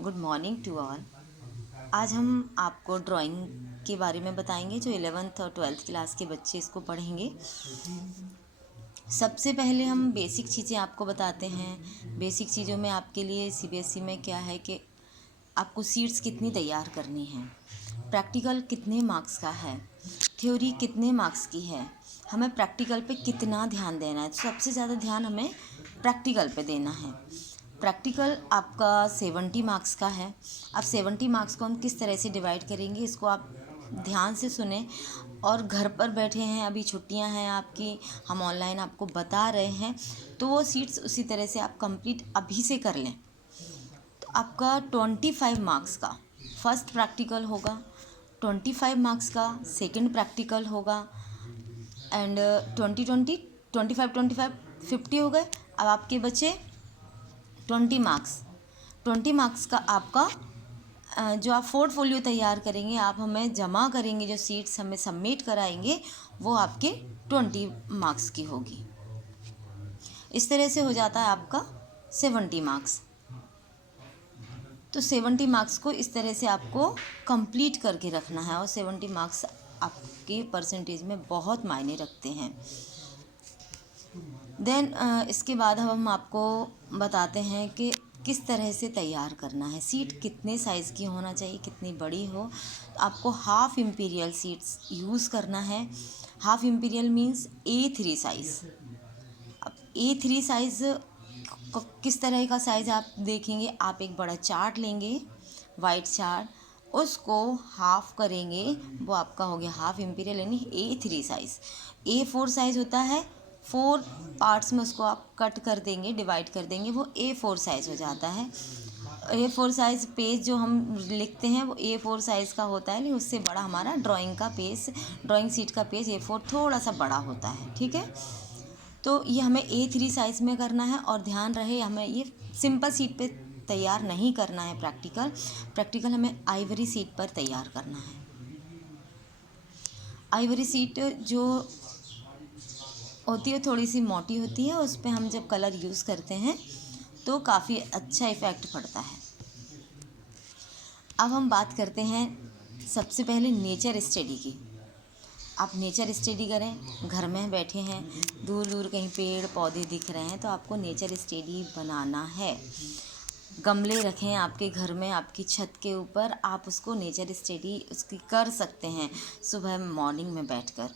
Good morning to all. आज हम आपको ड्राइंग के बारे में बताएंगे जो 11th और 12th क्लास के बच्चे इसको पढ़ेंगे। सबसे पहले हम बेसिक चीज़ें आपको बताते हैं। बेसिक चीज़ों में आपके लिए सीबीएसई में क्या है कि आपको सीट्स कितनी तैयार करनी है, प्रैक्टिकल कितने मार्क्स का है, थ्योरी कितने मार्क्स की है, हमें प्रैक्टिकल पे कितना ध्यान देना है। तो सबसे ज़्यादा ध्यान हमें प्रैक्टिकल पे देना है। प्रैक्टिकल आपका 70 मार्क्स का है। अब 70 मार्क्स को हम किस तरह से डिवाइड करेंगे, इसको आप ध्यान से सुने। और घर पर बैठे हैं, अभी छुट्टियां हैं आपकी, हम ऑनलाइन आपको बता रहे हैं, तो वो सीट्स उसी तरह से आप कंप्लीट अभी से कर लें। तो आपका 25 मार्क्स का फर्स्ट प्रैक्टिकल होगा, 25 मार्क्स का सेकंड प्रैक्टिकल होगा, एंड 25 50 हो गए। अब आपके बचे 20 मार्क्स का आपका जो आप पोर्टफोलियो तैयार करेंगे, आप हमें जमा करेंगे, जो सीट्स हमें सबमिट कराएंगे, वो आपके 20 मार्क्स की होगी। इस तरह से हो जाता है आपका 70 मार्क्स। तो 70 मार्क्स को इस तरह से आपको कंप्लीट करके रखना है, और 70 मार्क्स आपके परसेंटेज में बहुत मायने रखते हैं। देन इसके बाद हम आपको बताते हैं कि किस तरह से तैयार करना है। सीट कितने साइज़ की होना चाहिए, कितनी बड़ी हो। तो आपको हाफ इम्पीरियल सीट्स यूज़ करना है। Half imperial means A3 size. अब A3 साइज़ किस तरह का साइज़ आप देखेंगे, आप एक बड़ा चार्ट लेंगे, वाइट चार्ट, उसको हाफ करेंगे, वो आपका हो गया हाफ इम्पीरियल यानी A3 साइज़। A4 साइज़ होता है, 4 पार्ट्स में उसको आप कट कर देंगे, डिवाइड कर देंगे, वो A4 साइज़ हो जाता है। A4 साइज़ पेज जो हम लिखते हैं वो A4 साइज़ का होता है, लेकिन उससे बड़ा हमारा ड्राइंग का पेज, ड्राइंग शीट का पेज A4 थोड़ा सा बड़ा होता है, ठीक है। तो ये हमें A3 साइज़ में करना है, और ध्यान रहे हमें ये सिंपल सीट पे तैयार नहीं करना है। प्रैक्टिकल हमें आइवरी सीट पर तैयार करना है। आइवरी सीट जो होती है थोड़ी सी मोटी होती है, उस पर हम जब कलर यूज़ करते हैं तो काफ़ी अच्छा इफ़ेक्ट पड़ता है। अब हम बात करते हैं सबसे पहले नेचर स्टडी की। आप नेचर स्टडी करें, घर में बैठे हैं, दूर दूर कहीं पेड़ पौधे दिख रहे हैं, तो आपको नेचर स्टडी बनाना है। गमले रखें आपके घर में, आपकी छत के ऊपर, आप उसको नेचर स्टडी उसकी कर सकते हैं सुबह मॉर्निंग में बैठकर।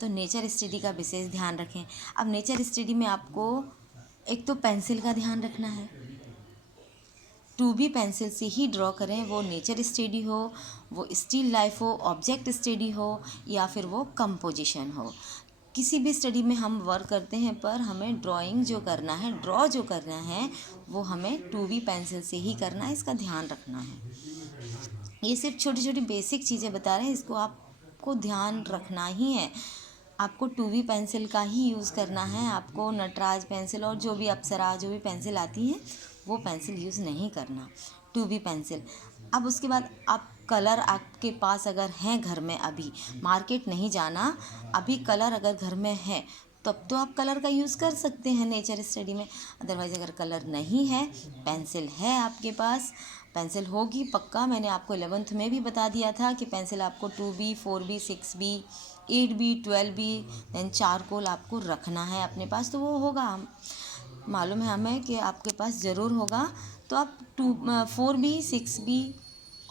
तो नेचर स्टडी का विशेष ध्यान रखें। अब नेचर स्टडी में आपको एक तो पेंसिल का ध्यान रखना है, 2B पेंसिल से ही ड्रॉ करें। वो नेचर स्टडी हो, वो स्टिल लाइफ हो, ऑब्जेक्ट स्टडी हो, या फिर वो कंपोजिशन हो। किसी भी स्टडी में हम वर्क करते हैं, पर हमें ड्राइंग जो करना है, ड्रॉ जो करना है, वो हमें 2B पेंसिल से ही करना है, इसका ध्यान रखना है। ये सिर्फ छोटी छोटी बेसिक चीज़ें बता रहे हैं, इसको आपको ध्यान रखना ही है। आपको 2B पेंसिल का ही यूज़ करना है, आपको नटराज पेंसिल और जो भी अप्सरा जो भी पेंसिल आती हैं वो पेंसिल यूज़ नहीं करना, 2B पेंसिल। अब उसके बाद आप कलर आपके पास अगर हैं घर में, अभी मार्केट नहीं जाना, अभी कलर अगर घर में है तब तो आप कलर का यूज़ कर सकते हैं नेचर स्टडी में। अदरवाइज़ अगर कलर नहीं है, पेंसिल है आपके पास, पेंसिल होगी पक्का। मैंने आपको 11th में भी बता दिया था कि पेंसिल आपको 2B 4B 6B 8B 12B then charcoal आपको रखना है अपने पास, तो वो होगा, मालूम है हमें कि आपके पास ज़रूर होगा। तो आप 4B 6B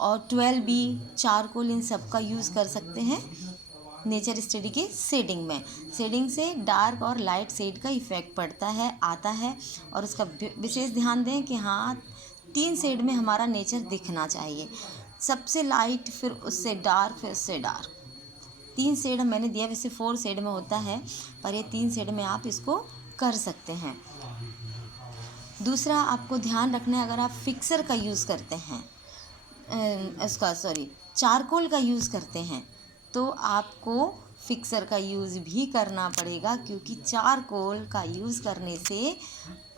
और 12B चारकोल इन सब का यूज़ कर सकते हैं नेचर स्टडी के शेडिंग में। शेडिंग से डार्क और लाइट शेड का इफ़ेक्ट पड़ता है, आता है, और उसका विशेष ध्यान दें कि हाँ 3 शेड में हमारा नेचर दिखना चाहिए, सबसे लाइट, फिर उससे डार्क, फिर उससे डार्क। 3 शेड मैंने दिया, वैसे 4 शेड में होता है, पर ये 3 शेड में आप इसको कर सकते हैं। दूसरा आपको ध्यान रखना है, अगर आप फिक्सर का यूज़ करते हैं, चारकोल का यूज़ करते हैं, तो आपको फिक्सर का यूज़ भी करना पड़ेगा, क्योंकि चारकोल का यूज़ करने से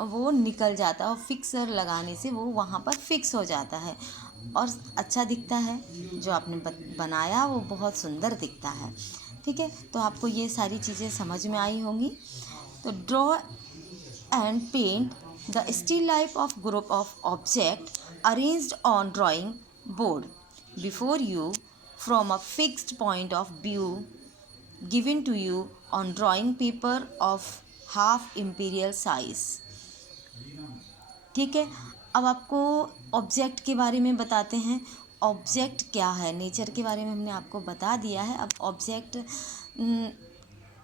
वो निकल जाता है, और फिक्सर लगाने से वो वहाँ पर फिक्स हो जाता है और अच्छा दिखता है। जो आपने बनाया वो बहुत सुंदर दिखता है, ठीक है। तो आपको ये सारी चीज़ें समझ में आई होंगी। तो draw and paint the still life of group of object arranged on drawing board before you from a fixed point of view given to you on drawing paper of half imperial size। ठीक है, अब आपको object के बारे में बताते हैं। Object क्या है, नेचर के बारे में हमने आपको बता दिया है। अब ऑब्जेक्ट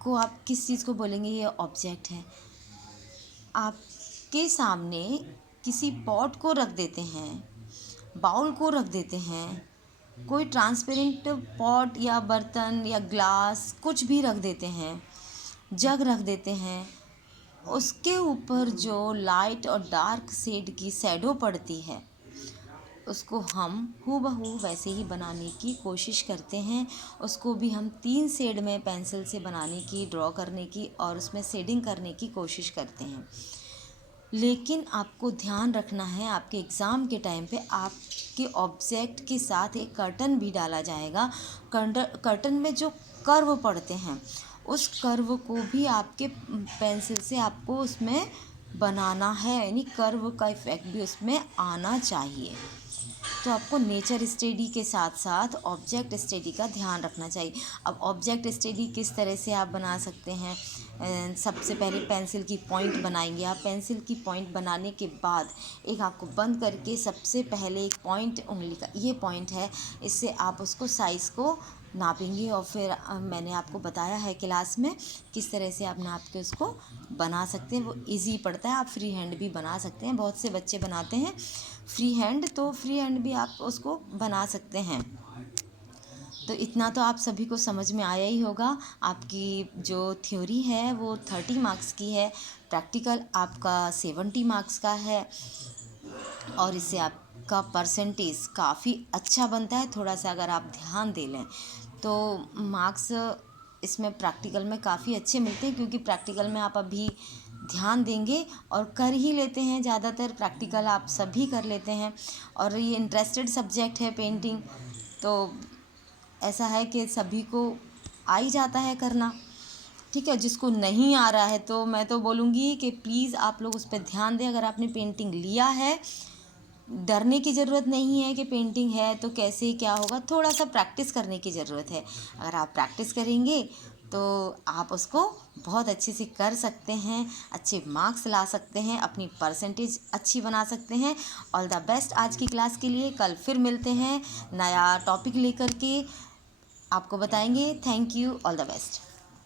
को आप किस चीज़ को बोलेंगे, ये ऑब्जेक्ट है। आपके सामने किसी पॉट को रख देते हैं, बाउल को रख देते हैं, कोई ट्रांसपेरेंट पॉट या बर्तन या ग्लास कुछ भी रख देते हैं, जग रख देते हैं, उसके ऊपर जो लाइट और डार्क शेड की शैडो पड़ती है उसको हम हूबहू वैसे ही बनाने की कोशिश करते हैं। उसको भी हम 3 शेड में पेंसिल से बनाने की, ड्रॉ करने की और उसमें शेडिंग करने की कोशिश करते हैं। लेकिन आपको ध्यान रखना है, आपके एग्ज़ाम के टाइम पे आपके ऑब्जेक्ट के साथ एक कर्टन भी डाला जाएगा। कर्टन में जो कर्व पड़ते हैं उस कर्व को भी आपके पेंसिल से आपको उसमें बनाना है, यानी कर्व का इफ़ेक्ट भी उसमें आना चाहिए। तो आपको नेचर स्टडी के साथ साथ ऑब्जेक्ट स्टडी का ध्यान रखना चाहिए। अब ऑब्जेक्ट स्टडी किस तरह से आप बना सकते हैं, सबसे पहले पेंसिल की पॉइंट बनाएंगे आप। पेंसिल की पॉइंट बनाने के बाद एक आपको बंद करके सबसे पहले एक पॉइंट, उंगली का ये पॉइंट है, इससे आप उसको साइज़ को नापेंगे और फिर मैंने आपको बताया है क्लास में किस तरह से आप नाप के उसको बना सकते हैं। वो इजी पड़ता है, आप फ्री हैंड भी बना सकते हैं। बहुत से बच्चे बनाते हैं फ्री हैंड, तो फ्री हैंड भी आप उसको बना सकते हैं। तो इतना तो आप सभी को समझ में आया ही होगा। आपकी जो थ्योरी है वो 30 मार्क्स की है, प्रैक्टिकल आपका 70 मार्क्स का है और इससे आपका परसेंटेज काफ़ी अच्छा बनता है। थोड़ा सा अगर आप ध्यान दे लें तो मार्क्स इसमें प्रैक्टिकल में काफ़ी अच्छे मिलते हैं, क्योंकि प्रैक्टिकल में आप अभी ध्यान देंगे और कर ही लेते हैं। ज़्यादातर प्रैक्टिकल आप सभी कर लेते हैं और ये इंटरेस्टेड सब्जेक्ट है पेंटिंग, तो ऐसा है कि सभी को आ ही जाता है करना। ठीक है, जिसको नहीं आ रहा है तो मैं तो बोलूँगी कि प्लीज़ आप लोग उस पर ध्यान दें। अगर आपने पेंटिंग लिया है, डरने की ज़रूरत नहीं है कि पेंटिंग है तो कैसे क्या होगा, थोड़ा सा प्रैक्टिस करने की ज़रूरत है। अगर आप प्रैक्टिस करेंगे तो आप उसको बहुत अच्छे से कर सकते हैं, अच्छे मार्क्स ला सकते हैं, अपनी परसेंटेज अच्छी बना सकते हैं। ऑल द बेस्ट आज की क्लास के लिए। कल फिर मिलते हैं नया टॉपिक लेकर के, आपको बताएंगे। Thank you, all the best.